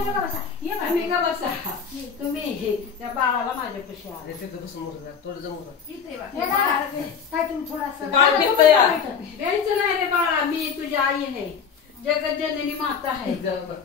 तुम्ही का बसा ये तुम्ही का बसा तुम्ही हे त्या बाळाला माझ्यापाशी आले अरे तिथं बसून मोर जा थोडं जमू काय तुम्ही थोडासा बाळ फिरतंय या. द्यायचं नाही रे बाळा मी तुझी आई नाही जगत जननी माता आहे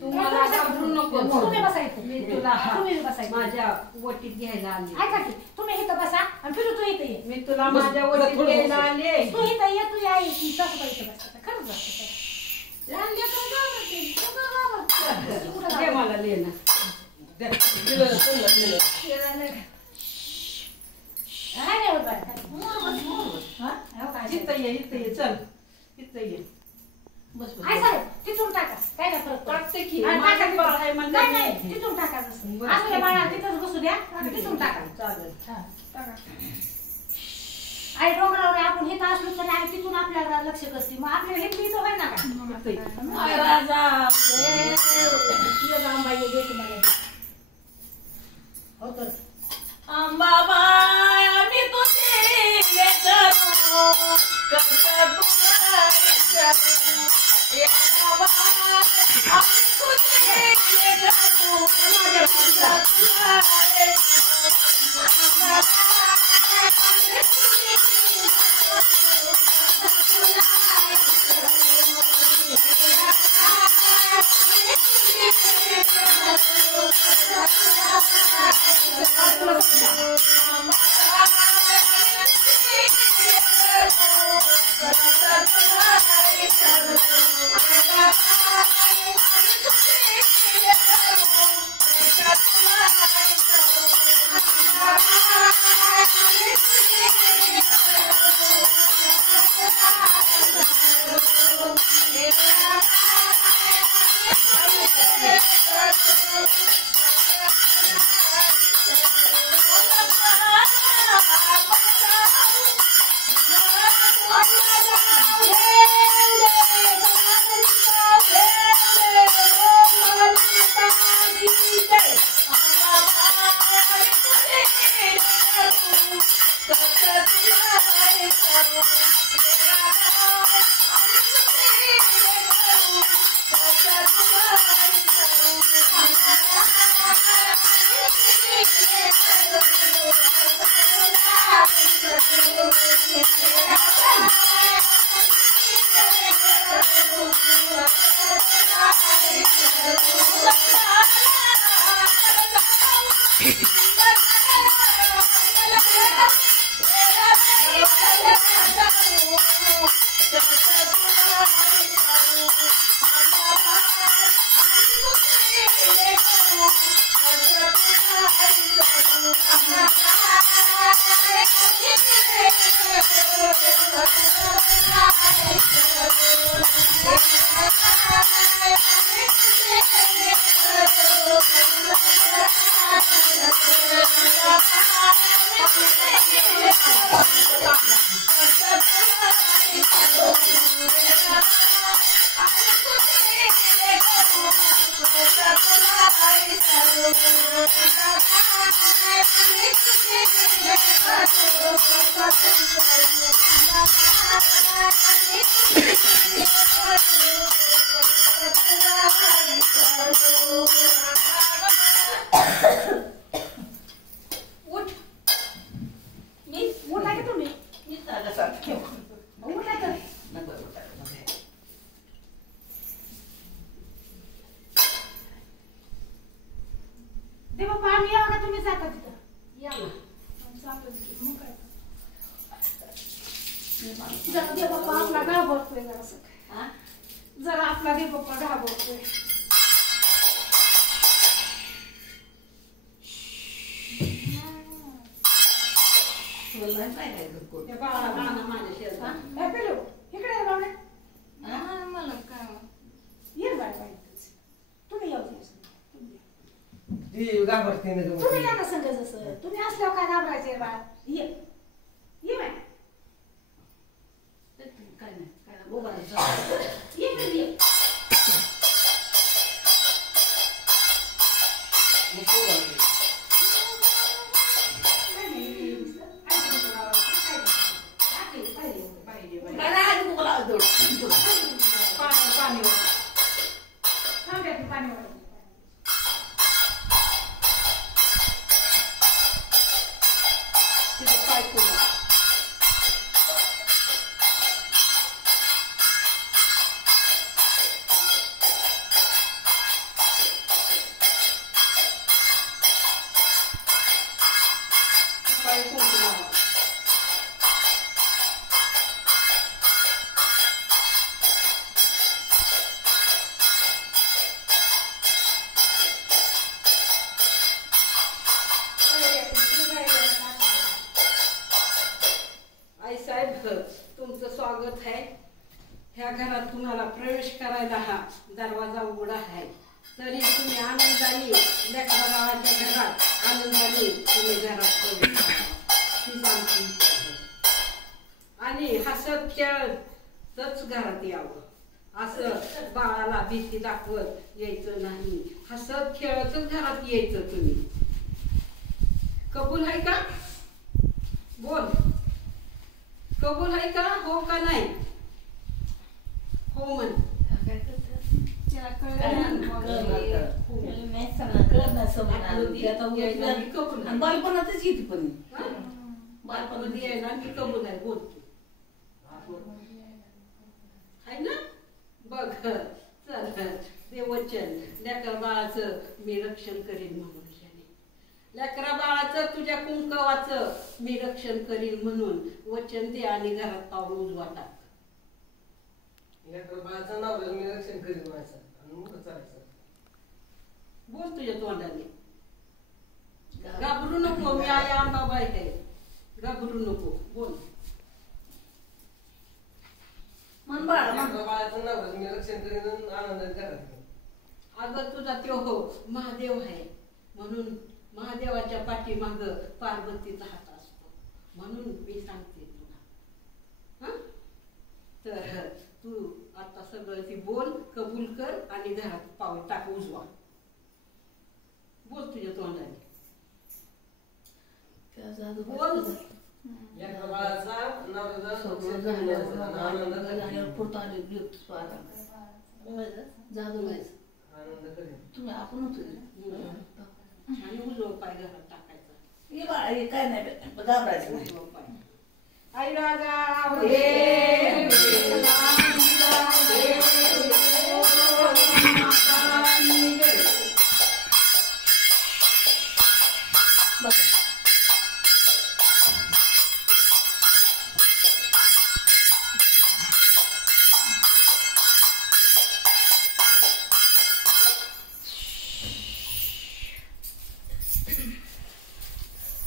तू मला घाबरू नको तुम्ही बसायचं मी तुला तुम्ही बसायचं माझ्या वटीत घ्यायला आले ऐका की तुम्ही इथं बसा आणि फिरू तू इथं ये मी तुला माझ्या वटीत घ्यायला आले तू इथं ये तुझी आई सासूबाई इथं बसतात खरंच बसतात लहान लेकरं घाबरते. दे मला लेणं दे, दिलं ना, पुन्हा दिलं. काय नाही होत बाय इथं ये चल इथं ये बस बस काय साहेब तिथून टाका काय नाही फरक पडत. टाकते की आणि माझं टाका बाळ आहे म्हणलं नाही नाही. नाही तिथून टाका जसं बरं. असू द्या बाळा तिथंच बसू द्या आणि तिथून टाका चालेल हा, टाका. आई डोंगरावर आपण हे असलो तरी आई तिथून आपल्याला लक्ष करते मग आपल्याला हे इथं व्हाय ना का आय राजा ये रामबाई ये दे तुम्हाला हो तर अंबाबाई आम्ही तुझे लेकरू कसं तुला विचारू ए अंबाबाई आम्ही तुझे लेकरू कसं तुला विचारू अंबाबाई आम्ही तुझे जरा आपला दे पप्पा घाबरतोय तुम्ही या ना संग जसं तुम्ही असल्यावर काय घाबरायचे बाळा ये ये बाय काय नाही काय ये ये पाणी स्वागत आहे. ह्या घरात तुम्हाला प्रवेश करायला हा दरवाजा उघडा आहे, तरी तुम्ही आनंदाने लेकरा बाळाच्या घरात आनंदाने तुम्ही घरात प्रवेश करा. हीच आमची इच्छा आहे. आणि हसत खेळतच घरात यावं. असं बाळाला भीती दाखवत यायचं नाही. हसत खेळतच घरात यायचं तुम्ही. कबूल आहे का? बोल, कबूल आहे का? हो का नाही? हो म्हण. बालपणातच येते पण बालपणात यायला मी कबूल आहे. बोल तू आहे ना? बघ चल, ते वचन लेकरा बाळाचं मी रक्षण करीन म्हणून, लेकरा बाळाचं तुझ्या कुंकवाचं मी रक्षण करीन म्हणून वचन दे आणि घरात पाऊल उजवा टाक. लेकरा बाळाचं नाव मी रक्षण करीन म्हणायचं आणि मुलं चालायचं. बोल तुझ्या तोंडाने. घाबरू नको, मी आई अंबाबाई आहे. घाबरू नको, बोल. मन बाळा लेकरा बाळाचं नाव मी रक्षण करीन आणि आनंदाने घरात. अगं तुझा त्यो हो महादेव आहे म्हणून महादेवाच्या पाठीमाग पार्वतीचा हात असतो म्हणून मी सांगते तुला. तर तू आता सगळं ती बोल, कबूल कर आणि घरात पाऊल टाक उजवा. बोल तुझ्या तोंडाने. बोल. लेकरा बाळाचा नवऱ्याचा सगळं रक्षण करीन झालं आणि आनंदाने झाल्यावर पुरतो आले जादू आनंद करीन. तुम्ही आपण होतो आणि उजवा पाय घरात टाकायचा. हे बाळा हे काय नाही घाबरायचं नाही. उजवा पाय. आई राजा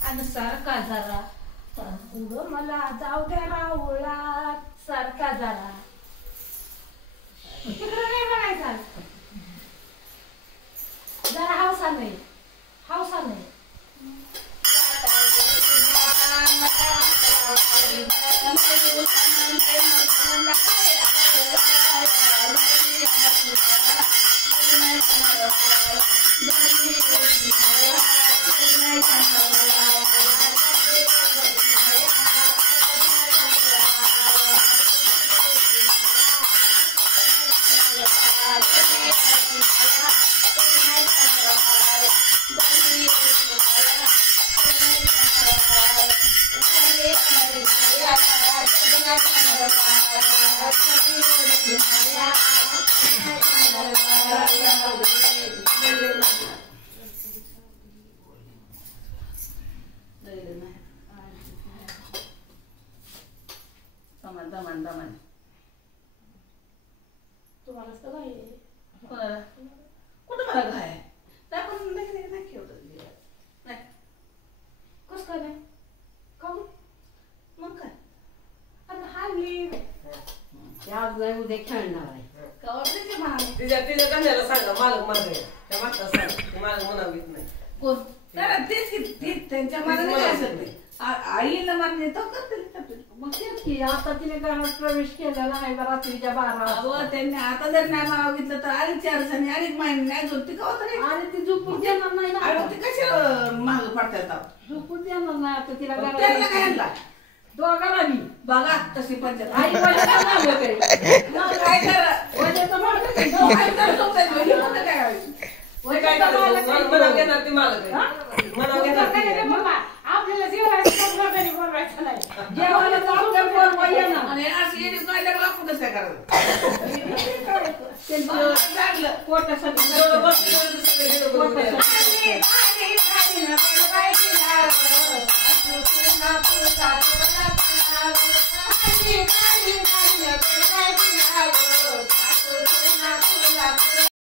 आणि सारखा जरा पुढं मला जाऊ द्या राहुळात सारखा जरा तिकडं नाही म्हणायचा. जरा हौसा नाही, हौसा नाही. तुम्हाला सगळं आहे. कुठं मला काय आपण नाही खेळत नाही. कसं काय नाही? काहून? मग काय आता हल्ली आज नाही उद्या खेळणार आहे. कवडते महाग तिच्या कन्याला सांगा मालक मागे त्या मागचा सांग ते मालक म्हणावं येत नाही. कोण त्याला तेच की त्यांच्या मनाने काय असत नाही. आईला मान्य तो करते. मग तेच की आता तिने घरात प्रवेश केलेला आहे रात्रीच्या 12 वाजता. त्यांनी आता जर नाही मागितलं तर आणि 4 जणी आणि महिने नाही झोपती का तरी आणि ती झोपून देणार नाही ना. आणि ते कशा महाग पडतात झोपून देणार नाही आता तिला त्यांना काय घरात. आणला दोघांना बी बघा तशी पंचायत आई वडिलांना मागं काही. मग काय करा वडिलांचं मागं काही. काय करतो काय करायचं ते काय करायचं? म्हणावं घेणार ती मालक आहे. म्हणावं घेणार ती आहे. बाबा आपल्याला जेवायचं बोलवायचं नाही. जेवायला चालू कर बोलवा येणार. आणि असं येणे काय लागलं आपण कसं काय करायचं त्यांचं पोटासाठी जेवढं बसलं तेवढं सगळं गेलं बरोबर. पोटासाठी. Thank you.